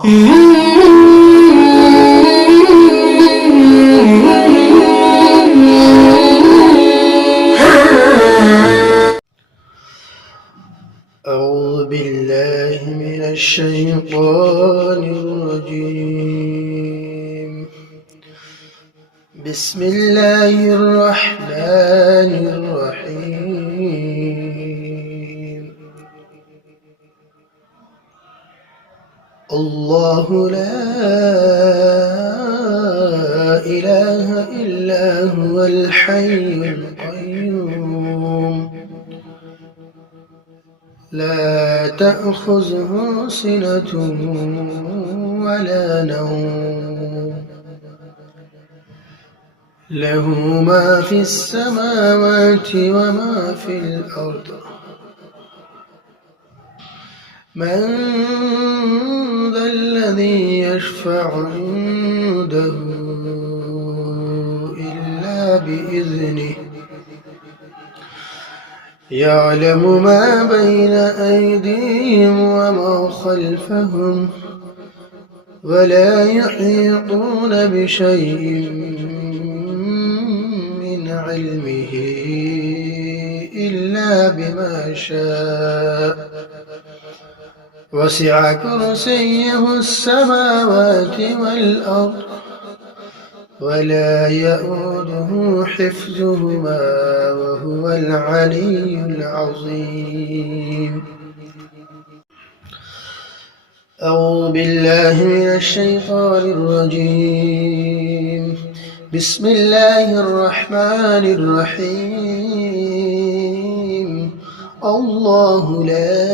أعوذ بالله من الشيطان الرجيم. بسم الله الرحمن الرحيم. الله لا إله إلا هو الحي القيوم لا تأخذه سنة ولا نوم له ما في السماوات وما في الأرض من ذا الذي يشفع عنده إلا بإذنه يعلم ما بين أيديهم وما خلفهم ولا يحيطون بشيء من علمه إلا بما شاء وسع كرسيه السماوات والأرض ولا يؤوده حفظهما وهو العلي العظيم. أعوذ بالله من الشيطان الرجيم. بسم الله الرحمن الرحيم. الله لا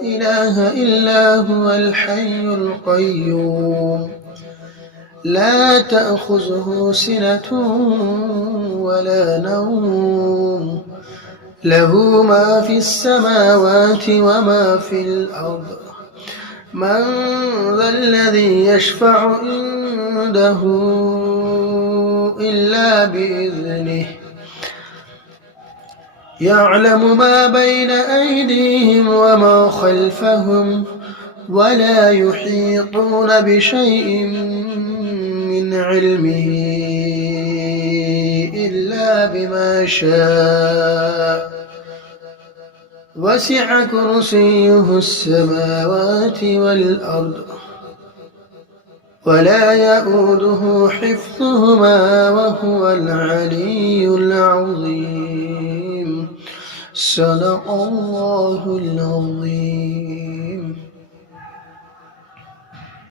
إله إلا هو الحي القيوم لا تأخذه سنة ولا نوم له ما في السماوات وما في الأرض من ذا الذي يشفع عنده إلا بإذنه يعلم ما بين أيديهم وما خلفهم ولا يحيطون بشيء من علمه إلا بما شاء وسع كرسيه السماوات والأرض ولا يؤوده حفظهما وهو العلي العظيم. صدق الله العظيم.